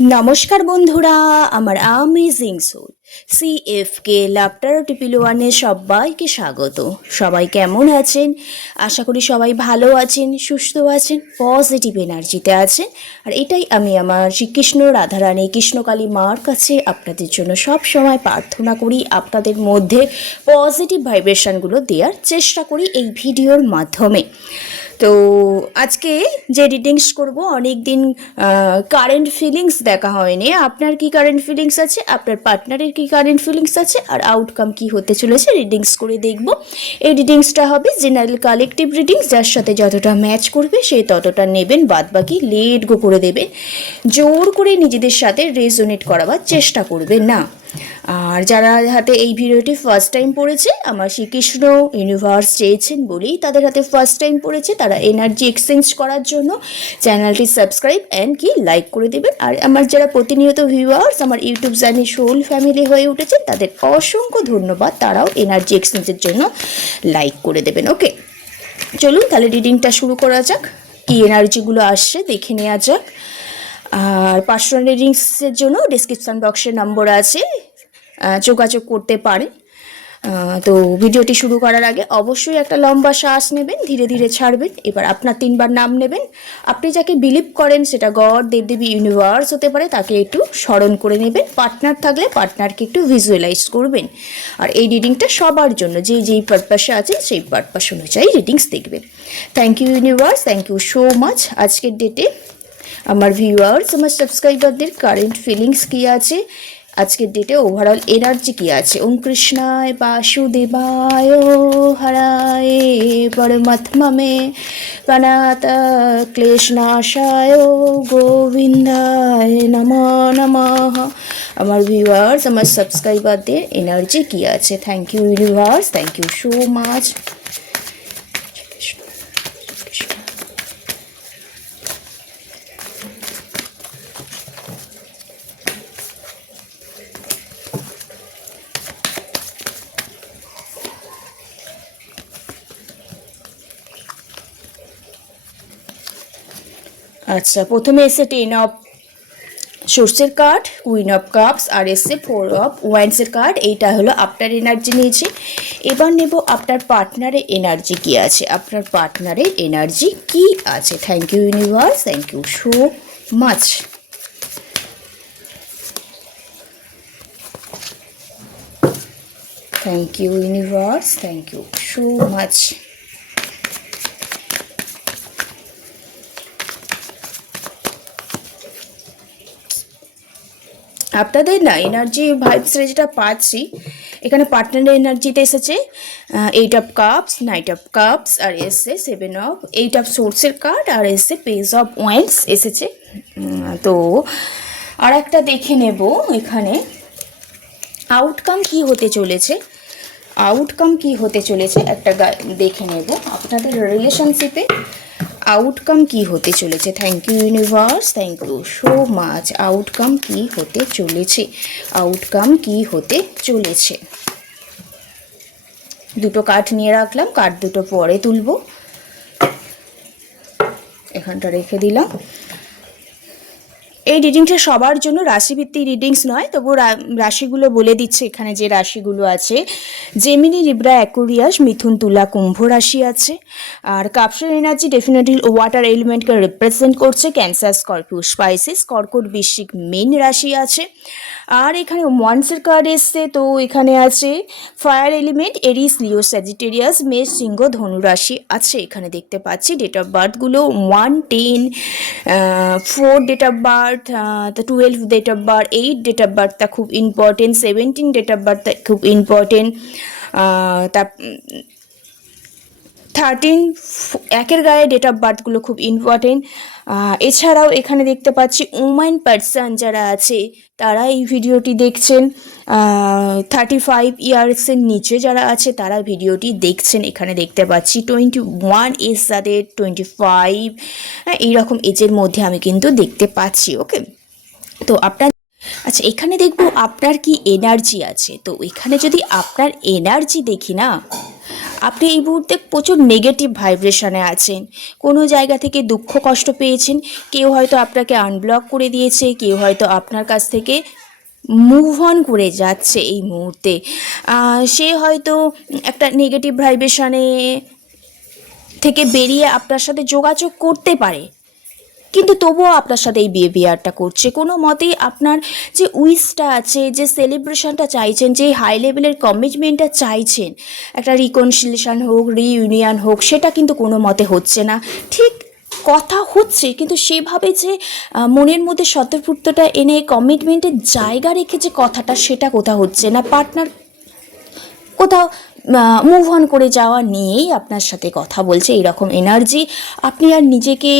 নমস্কার বন্ধুরা, আমার আমেজিং সোল সিএফকে লাফটার টিপিল ওয়ানে সবাইকে স্বাগত। সবাই কেমন আছেন? আশা করি সবাই ভালো আছেন, সুস্থ আছেন, পজিটিভ এনার্জিতে আছেন। আর এটাই আমি আমার শ্রীকৃষ্ণ রাধারানী কৃষ্ণকালী মার কাছে আপনাদের জন্য সব সময় প্রার্থনা করি, আপনাদের মধ্যে পজিটিভ ভাইব্রেশনগুলো দেওয়ার চেষ্টা করি এই ভিডিওর মাধ্যমে। তো আজকে যে রিডিংস করব, অনেক দিন কারেন্ট ফিলিংস দেখা হয়নি। আপনার কি কারেন্ট ফিলিংস আছে, আপনার পার্টনারের কি কারেন্ট ফিলিংস আছে, আর আউটকাম কি হতে চলেছে রিডিংস করে দেখব। এই রিডিংসটা হবে জেনারেল কালেকটিভ রিডিংস, যার সাথে যতটা ম্যাচ করবে সে ততটা নেবেন, বাদ বাকি লেট গো করে দেবেন। জোর করে নিজেদের সাথে রেজোনেট করাবার চেষ্টা করবেন না। আর যারা হাতে এই ভিডিওটি ফার্স্ট টাইম পড়েছে, আমার শ্রীকৃষ্ণ ইউনিভার্স চেয়েছেন বলেই তাদের হাতে ফার্স্ট টাইম পড়েছে, তারা এনার্জি এক্সচেঞ্জ করার জন্য চ্যানেলটি সাবস্ক্রাইব অ্যান্ড কি লাইক করে দেবেন। আর আমার যারা প্রতিনিয়ত ভিউয়ার্স আমার ইউটিউব চ্যানেল সোল ফ্যামিলি হয়ে উঠেছেন, তাদের অসংখ্য ধন্যবাদ, তারাও এনার্জি এক্সচেঞ্জের জন্য লাইক করে দেবেন। ওকে, চলুন তাহলে রিডিংটা শুরু করা যাক। কী এনার্জিগুলো আসছে দেখে নেওয়া যাক। আর পার্সোনাল রিডিংসের জন্য ডিসক্রিপশান বক্সে নম্বর আছে, যোগাযোগ করতে পারে। তো ভিডিওটি শুরু করার আগে অবশ্যই একটা লম্বা শ্বাস নেবেন, ধীরে ধীরে ছাড়বেন। এবার আপনার 3বার নাম নেবেন। আপনি যাকে বিলিভ করেন, সেটা গড, দেবদেবী, ইউনিভার্স হতে পারে, তাকে একটু স্মরণ করে নেবেন। পার্টনার থাকলে পার্টনারকে একটু ভিজুয়ালাইজ করবেন। আর এই রিডিংটা সবার জন্য, যেই পারপাসে আছে সেই পারপাস অনুযায়ী রিডিংস দেখবেন। Thank you universe, thank you so much. আজকের ডেটে আমার ভিউয়ার্স, আমার সাবস্ক্রাইবারদের কারেন্ট ফিলিংস কী আছে, আজকের ডেটে ওভারঅল এনার্জি কী আছে। ওম কৃষ্ণায় বাসুদেবায় হরায় পরমাত্মে প্রণাত ক্লেশনাশায় গোবিন্দায় নমো নমঃ। আমার ভিউয়ার্স, আমার সাবস্ক্রাইবারদের এনার্জি কী আছে। Thank you universe, thank you so much. আচ্ছা, প্রথমে এসে 10 অফ সোর্সের কার্ড, কুইন অফ কাপস, আর এসে 4 অফ ওয়াইন্সের কার্ড। এইটা হলো আপনার এনার্জি নিয়েছি। এবার নেব আপনার পার্টনারের এনার্জি কী আছে। আপনার পার্টনারের এনার্জি কী আছে। Thank you universe, thank you so much. Thank you universe, thank you so much. আপনাদের না এনার্জি ভাইবসে যেটা পাচ্ছি, এখানে পার্টনারের এনার্জিতে এসেছে 8 অফ কাপস, 9 অফ কাপস, আর এসে 7 অফ 8 অফ সোর্সের কার্ড, আর এসে পেজ অফ ওয়াইন্স এসেছে। তো আর একটা দেখে নেব এখানে আউটকাম কি হতে চলেছে। আউটকাম কি হতে চলেছে একটা দেখে নেব আপনাদের রিলেশনশিপে আউটকাম কি হতে চলেছে। Thank you universe, thank you so much. Outcome কি হতে চলেছে, আউটকাম কি হতে চলেছে। দুটো কার্ড নিয়ে রাখলাম, কার্ড দুটো পরে তুলব, এখানটা রেখে দিলাম। এই রিডিংটা সবার জন্য, রাশিভিত্তিক রিডিংস নয়, তবু রাশিগুলো বলে দিচ্ছে এখানে যে রাশিগুলো আছে। জেমিনি, লিব্রা, অ্যাকুরিয়াস, মিথুন, তুলা, কুম্ভ রাশি আছে। আর কাপসের এনার্জি ডেফিনেটলি ওয়াটার এলিমেন্টকে রিপ্রেজেন্ট করছে। ক্যান্সার, স্করপিও, স্পাইসিস, কর্কট, বৃশ্চিক, মীন রাশি আছে। আর এখানে ওয়ান্সের কার্ড এসছে, তো এখানে আছে fire element, Aries, Leo, Sagittarius, মেষ, সিংহ, ধনু রাশি আছে। এখানে দেখতে পাচ্ছি ডেট অফ বার্থগুলো 1, 10, 4 date of birth, 12 date of birth, 8 date of বার্থটা খুব ইম্পর্টেন্ট, 17 ডেট অফ বার্থটা খুব ইম্পর্টেন্ট, তা 13 একের গায়ে ডেট অফ বার্থগুলো খুব ইম্পর্টেন্ট। এছাড়াও এখানে দেখতে পাচ্ছি ওমেন পার্সন যারা আছে তারা এই ভিডিওটি দেখছেন। 35 ইয়ার্সের নিচে যারা আছে তারা ভিডিওটি দেখছেন। এখানে দেখতে পাচ্ছি 21 এজ যাদের, 25 এইরকম এজের মধ্যে আমি কিন্তু দেখতে পাচ্ছি। ওকে, তো আপনার আচ্ছা এখানে দেখব আপনার কি এনার্জি আছে। তো এখানে যদি আপনার এনার্জি দেখি না, আপনি এই মুহূর্তে প্রচুর নেগেটিভ ভাইব্রেশনে আছেন, কোনো জায়গা থেকে দুঃখ কষ্ট পেয়েছেন, কেউ হয়তো আপনাকে আনব্লক করে দিয়েছে, কেউ হয়তো আপনার কাছ থেকে মুভ অন করে যাচ্ছে এই মুহূর্তে। সে হয়তো একটা নেগেটিভ ভাইব্রেশনে থেকে বেরিয়ে আপনার সাথে যোগাযোগ করতে পারে, কিন্তু তবুও আপনার সাথে এই বিহেভিয়ারটা করছে। কোনো মতেই আপনার যে উইশটা আছে, যে সেলিব্রেশনটা চাইছেন, যে হাই লেভেলের কমিটমেন্টটা চাইছেন, একটা রিকনসিলিয়েশন হোক, রিইউনিয়ন হোক, সেটা কিন্তু কোনো মতে হচ্ছে না। ঠিক কথা হচ্ছে, কিন্তু সেভাবে যে মনের মধ্যে স্বতঃস্ফূর্তটা এনে কমিটমেন্টের জায়গা রেখে যে কথাটা, সেটা কোথাও হচ্ছে না। পার্টনার কোথাও মুভ অন করে যাওয়া নিয়েই আপনার সাথে কথা বলছে, এরকম এনার্জি। আপনি আর নিজেকে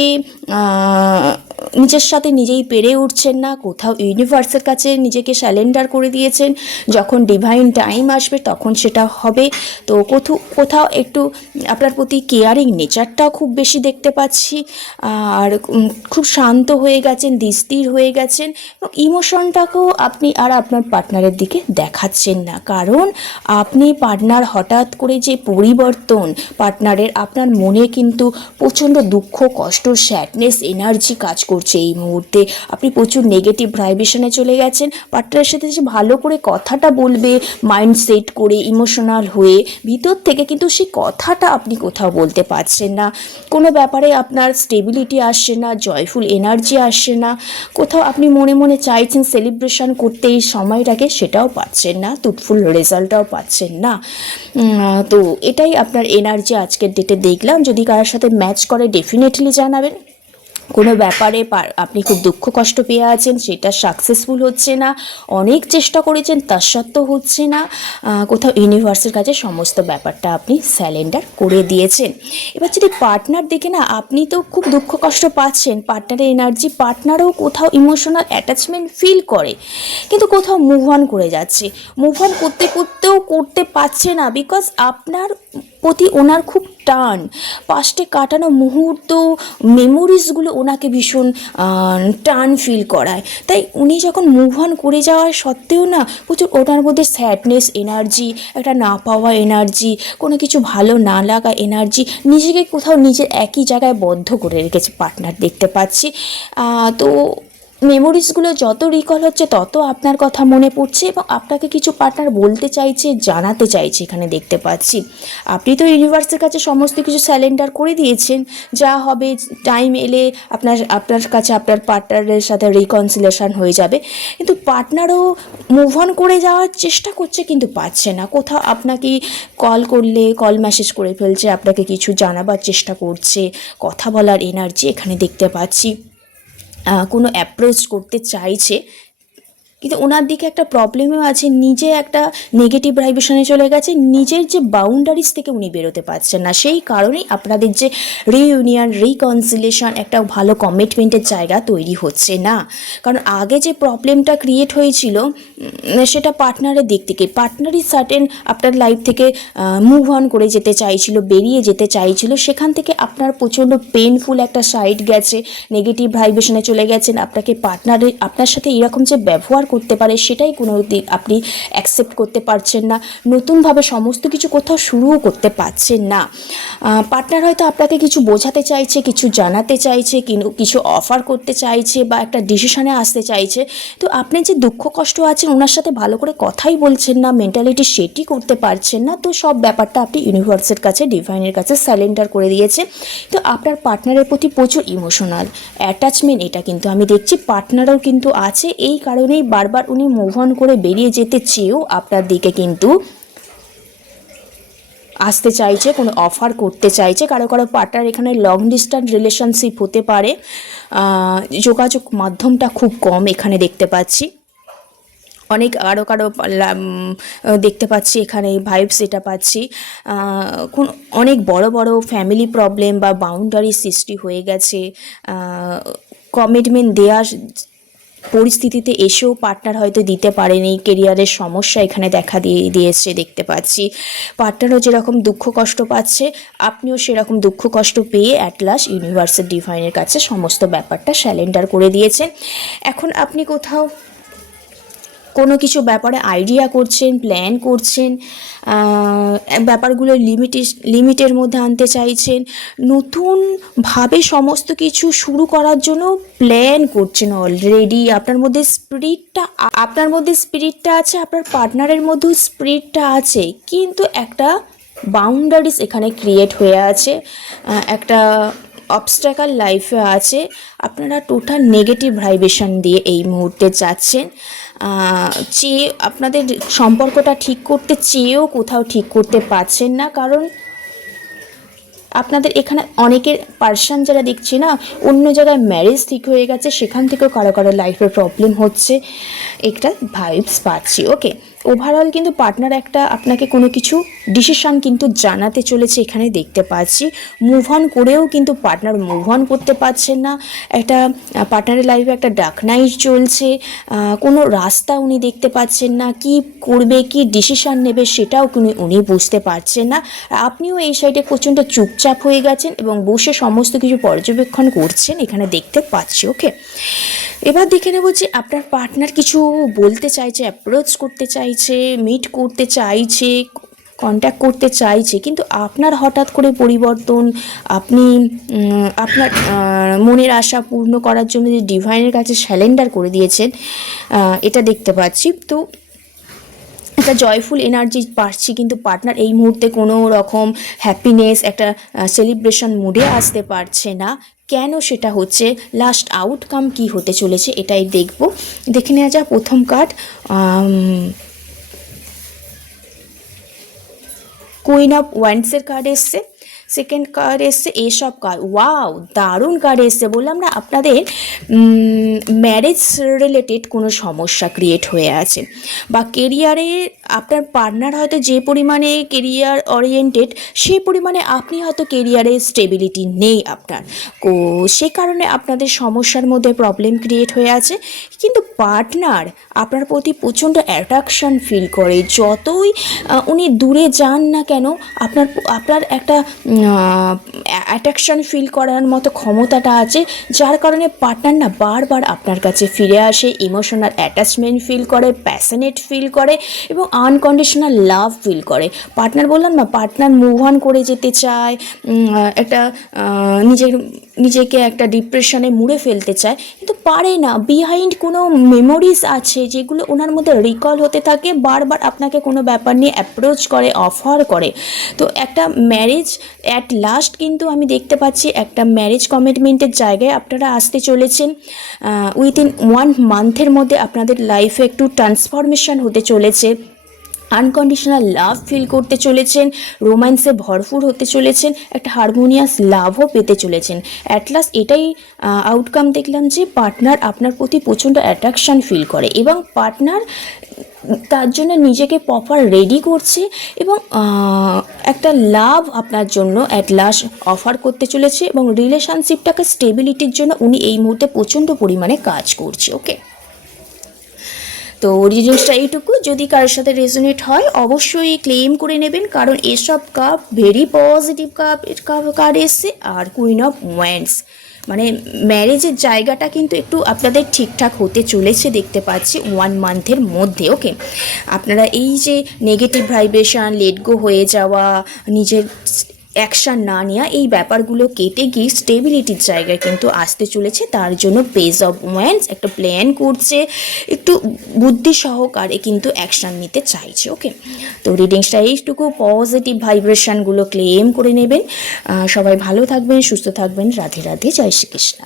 নিজের সাথে নিজেই পেরে উঠছেন না, কোথাও ইউনিভার্সের কাছে নিজেকে স্যালেন্ডার করে দিয়েছেন। যখন ডিভাইন টাইম আসবে তখন সেটা হবে। তো কোথাও একটু আপনার প্রতি কেয়ারিং নেচারটাও খুব বেশি দেখতে পাচ্ছি, আর খুব শান্ত হয়ে গেছেন, স্থির হয়ে গেছেন, এবং ইমোশনটাকেও আপনি আর আপনার পার্টনারের দিকে দেখাচ্ছেন না। কারণ আপনি পার্টনার হঠাৎ করে যে পরিবর্তন পার্টনারের, আপনার মনে কিন্তু প্রচণ্ড দুঃখ, কষ্ট, স্যাডনেস এনার্জি কাজ করছে এই মুহূর্তে। আপনি প্রচুর নেগেটিভ ভাইব্রেশনে চলে গেছেন। পার্টনারের সাথে যে ভালো করে কথাটা বলবে, মাইন্ড সেট করে, ইমোশনাল হয়ে ভিতর থেকে, কিন্তু সেই কথাটা আপনি কোথাও বলতে পারছেন না। কোনো ব্যাপারে আপনার স্টেবিলিটি আসছে না, জয়ফুল এনার্জি আসছে না। কোথাও আপনি মনে মনে চাইছেন সেলিব্রেশন করতে এই সময়টাকে, সেটাও পাচ্ছেন না, তুটফুল রেজাল্টটাও পাচ্ছেন না। তো এটাই আপনার এনার্জি আজকের ডেটে দেখলাম। যদি কারোর সাথে ম্যাচ করে ডেফিনেটলি জানাবেন। কোনো ব্যাপারে আপনি খুব দুঃখ কষ্ট পেয়ে আছেন, সেটা সাকসেসফুল হচ্ছে না, অনেক চেষ্টা করেছেন তার সত্ত্বেও হচ্ছে না। কোথাও ইউনিভার্সের কাছে সমস্ত ব্যাপারটা আপনি স্যালেন্ডার করে দিয়েছেন। এবার যদি পার্টনার দেখে না, আপনি তো খুব দুঃখ কষ্ট পাচ্ছেন, পার্টনারের এনার্জি, পার্টনারও কোথাও ইমোশনাল অ্যাটাচমেন্ট ফিল করে, কিন্তু কোথাও মুভ অন করে যাচ্ছে। মুভ অন করতে করতেও করতে পারছে না, বিকজ আপনার প্রতি ওনার খুব টান, পাস্টে কাটানো মুহূর্ত, মেমোরিজগুলো ওনাকে ভীষণ টান ফিল করায়। তাই উনি যখন মুভ অন করে যাওয়ার সত্ত্বেও না, প্রচুর ওনার মধ্যে স্যাডনেস এনার্জি, একটা না পাওয়া এনার্জি, কোনো কিছু ভালো না লাগা এনার্জি, নিজেকে কোথাও নিজের একই জায়গায় বদ্ধ করে রেখেছে পার্টনার দেখতে পাচ্ছি। তো মেমোরিজগুলো যত রিকল হচ্ছে তত আপনার কথা মনে পড়ছে, এবং আপনাকে কিছু পার্টনার বলতে চাইছে, জানাতে চাইছে, এখানে দেখতে পাচ্ছি। আপনি তো ইউনিভার্সের কাছে সমস্ত কিছু স্যালেন্ডার করে দিয়েছেন, যা হবে টাইম এলে আপনার কাছে আপনার পার্টনারের সাথে রিকনসিলেশন হয়ে যাবে। কিন্তু পার্টনারও মুভ অন করে যাওয়ার চেষ্টা করছে, কিন্তু পাচ্ছে না। কোথাও আপনাকে কল করলে কল মেসেজ করে ফেলছে, আপনাকে কিছু জানাবার চেষ্টা করছে, কথা বলার এনার্জি এখানে দেখতে পাচ্ছি। কোনো অ্যাপ্রোচ করতে চাইছে, কিন্তু ওনার দিকে একটা প্রবলেমও আছে, নিজে একটা নেগেটিভ ভাইব্রেশনে চলে গেছে, নিজের যে বাউন্ডারিজ থেকে উনি বেরোতে পারছেন না। সেই কারণেই আপনাদের যে রিইউনিয়ন, রিকনসিলেশন, একটা ভালো কমিটমেন্টের জায়গা তৈরি হচ্ছে না। কারণ আগে যে প্রবলেমটা ক্রিয়েট হয়েছিল, সেটা পার্টনারের দিক থেকে, পার্টনারই সার্টেন আপনার লাইফ থেকে মুভ অন করে যেতে চাইছিল, বেরিয়ে যেতে চাইছিল। সেখান থেকে আপনার প্রচণ্ড পেনফুল একটা সাইড গেছে, নেগেটিভ ভাইব্রেশনে চলে গেছেন। আপনার সাথে এরকম যে ব্যবহার করতে পারে, সেটাই কোনো দিক আপনি অ্যাকসেপ্ট করতে পারছেন না। নতুনভাবে সমস্ত কিছু কোথাও শুরুও করতে পারছেন না। পার্টনার হয়তো আপনাকে কিছু বোঝাতে চাইছে, কিছু জানাতে চাইছে, কিছু অফার করতে চাইছে, বা একটা ডিসিশনে আসতে চাইছে। তো আপনি যে দুঃখ কষ্ট আছেন, ওনার সাথে ভালো করে কথাই বলছেন না, মেন্টালিটি সেটই করতে পারছেন না। তো সব ব্যাপারটা আপনি ইউনিভার্সের কাছে, ডিভাইনের কাছে স্যালেন্ডার করে দিয়েছে। তো আপনার পার্টনারের প্রতি প্রচুর ইমোশনাল অ্যাটাচমেন্ট, এটা কিন্তু আমি দেখছি পার্টনারও কিন্তু আছে। এই কারণেই বারবার উনি মুভ অন করে বেরিয়ে যেতে চেয়েও আপনার দিকে কিন্তু আসতে চাইছে, কোনো অফার করতে চাইছে। কারো পার্টনার এখানে লং ডিস্ট্যান্স রিলেশনশিপ হতে পারে, যোগাযোগ মাধ্যমটা খুব কম এখানে দেখতে পাচ্ছি। অনেক কারো দেখতে পাচ্ছি এখানে ভাইবস, এটা পাচ্ছি অনেক বড় বড় ফ্যামিলি প্রবলেম বা বাউন্ডারি সৃষ্টি হয়ে গেছে। কমিটমেন্ট দেওয়ার পরিস্থিতিতে এসেও পার্টনার হয়তো দিতে পারেনি, কেরিয়ারের সমস্যা এখানে দেখা দিয়েছে দেখতে পাচ্ছি। পার্টনারও যেরকম দুঃখ কষ্ট পাচ্ছে, আপনিও সেরকম দুঃখ কষ্ট পেয়ে অ্যাট লাস্ট ইউনিভার্সাল ডিভাইনের কাছে সমস্ত ব্যাপারটা স্যালেন্ডার করে দিয়েছেন। এখন আপনি কোথাও কোনো কিছু ব্যাপারে আইডিয়া করছেন, প্ল্যান করছেন, ব্যাপারগুলো লিমিটের মধ্যে আনতে চাইছেন, নতুনভাবে সমস্ত কিছু শুরু করার জন্য প্ল্যান করছেন অলরেডি। আপনার মধ্যে স্পিরিটটা আছে, আপনার পার্টনারের মধ্যেও স্পিরিটটা আছে, কিন্তু একটা বাউন্ডারিজ এখানে ক্রিয়েট হয়ে আছে, একটা অবস্ট্যাকল লাইফে আছে। আপনারা টোটাল নেগেটিভ ভাইব্রেশন দিয়ে এই মুহূর্তে যাচ্ছেন, চেয়ে আপনাদের সম্পর্কটা ঠিক করতে চেয়েও কোথাও ঠিক করতে পারছেন না, কারণ আপনাদের এখানে অনেকের পার্সন যারা দেখছি না, অন্য জায়গায় ম্যারেজ ঠিক হয়ে গেছে, সেখান থেকেও কারো কারো লাইফে প্রবলেম হচ্ছে, একটা ভাইবস পাচ্ছি। ওকে, ওভারঅল কিন্তু পার্টনার একটা আপনাকে কোনো কিছু ডিসিশান কিন্তু জানাতে চলেছে, এখানে দেখতে পাচ্ছি। মুভ অন করেও কিন্তু পার্টনার মুভ অন করতে পারছেন না, একটা পার্টনারের লাইফে একটা ডার্ক নাইট চলছে, কোনো রাস্তা উনি দেখতে পাচ্ছেন না, কি করবে, কি ডিসিশান নেবে সেটাও উনি বুঝতে পারছেন না। আপনিও এই সাইডে প্রচণ্ড চুপচাপ হয়ে গেছেন এবং বসে সমস্ত কিছু পর্যবেক্ষণ করছেন, এখানে দেখতে পাচ্ছি। ওকে, এবার দেখে নেব যে আপনার পার্টনার কিছু বলতে চাইছে, অ্যাপ্রোচ করতে চাইছে, মিট করতে চাইছে, কন্ট্যাক্ট করতে চাইছে, কিন্তু আপনার হঠাৎ করে পরিবর্তন, আপনি আপনার মনের আশা পূর্ণ করার জন্য যে ডিভাইনের কাছে স্যালেন্ডার করে দিয়েছেন, এটা দেখতে পাচ্ছি। তো একটা জয়ফুল এনার্জি পাচ্ছি, কিন্তু পার্টনার এই মুহূর্তে কোনো রকম হ্যাপিনেস, একটা সেলিব্রেশন মুডে আসতে পারছে না। কেন সেটা হচ্ছে, লাস্ট আউটকাম কি হতে চলেছে এটাই দেখব। দেখে নেওয়া যাক প্রথম কার্ড, কুইন অফ ওয়ান্ডসের কার্ড এসছে, সেকেন্ড কার্ড এসছে এস অফ কার্ড। ওয়াও, দারুণ কার্ড এসছে। বললাম না আপনাদের ম্যারেজ রিলেটেড কোনো সমস্যা ক্রিয়েট হয়ে আছে, বা কেরিয়ারে আপনার পার্টনার হয়তো যে পরিমাণে কেরিয়ার ওরিয়েন্টেড, সেই পরিমাণে আপনি হয়তো কেরিয়ারে স্টেবিলিটি নেই আপনার, সে কারণে আপনাদের সমস্যার মধ্যে প্রবলেম ক্রিয়েট হয়ে আছে। কিন্তু পার্টনার আপনার প্রতি প্রচণ্ড অ্যাট্রাকশন ফিল করে, যতই উনি দূরে যান না কেন, আপনার একটা অ্যাট্রাকশন ফিল করার মতো ক্ষমতাটা আছে, যার কারণে পার্টনার না বারবার আপনার কাছে ফিরে আসে, ইমোশনাল অ্যাটাচমেন্ট ফিল করে, প্যাশনেট ফিল করে এবং আনকন্ডিশনাল লাভ ফিল করে। পার্টনার বললাম না, পার্টনার মুভ অন করে যেতে চায়, একটা নিজেকে একটা ডিপ্রেশনে মুড়ে ফেলতে চায়, কিন্তু পারে না। বিহাইন্ড কোনো মেমোরিজ আছে যেগুলো ওনার মধ্যে রিকল হতে থাকে, বারবার আপনাকে কোনো ব্যাপার নিয়ে অ্যাপ্রোচ করে, অফার করে। তো একটা ম্যারেজ অ্যাট লাস্ট কিন্তু আমি দেখতে পাচ্ছি একটা ম্যারেজ কমিটমেন্টের জায়গায় আপনারা আসতে চলেছেন। উইথিন 1 মান্থের মধ্যে আপনাদের লাইফে একটু ট্রান্সফরমেশন হতে চলেছে, আনকন্ডিশনাল লাভ ফিল করতে চলেছেন, রোম্যান্সে ভরপুর হতে চলেছেন, একটা হারমোনিয়াস লাভও পেতে চলেছেন। অ্যাট লাস্ট এটাই আউটকাম দেখলাম যে পার্টনার আপনার প্রতি প্রচণ্ড অ্যাট্রাকশান ফিল করে এবং পার্টনার তার জন্য নিজেকে প্রপার রেডি করছে এবং একটা লাভ আপনার জন্য অ্যাট লাস্ট অফার করতে চলেছে এবং রিলেশনশিপটাকে স্টেবিলিটির জন্য উনি এই মুহূর্তে প্রচণ্ড পরিমাণে কাজ করছে। ওকে, তো রিজনসটা এইটুকু। যদি কারোর সাথে রেজোনেট হয় অবশ্যই ক্লেম করে নেবেন, কারণ এসব কাপ ভেরি পজিটিভ কার্ড এসছে। আর কুইন অফ ওয়ান্ডস মানে ম্যারেজের জায়গাটা কিন্তু একটু আপনাদের ঠিকঠাক হতে চলেছে দেখতে পাচ্ছি 1 মান্থের মধ্যে। ওকে, আপনারা এই যে নেগেটিভ ভাইব্রেশন, লেট গো হয়ে যাওয়া, নিজের অ্যাকশান না নেওয়া, এই ব্যাপারগুলো কেটে গিয়ে স্টেবিলিটির জায়গায় কিন্তু আসতে চলেছে। তার জন্য পেজ অফ ওয়ান্ডস একটা প্ল্যান করছে, একটু বুদ্ধি সহকারে কিন্তু অ্যাকশান নিতে চাইছে। ওকে, তো রিডিংসটা এইটুকু। পজিটিভ ভাইব্রেশনগুলো ক্লেম করে নেবেন। সবাই ভালো থাকবেন, সুস্থ থাকবেন। রাধে রাধে, জয় শ্রীকৃষ্ণ।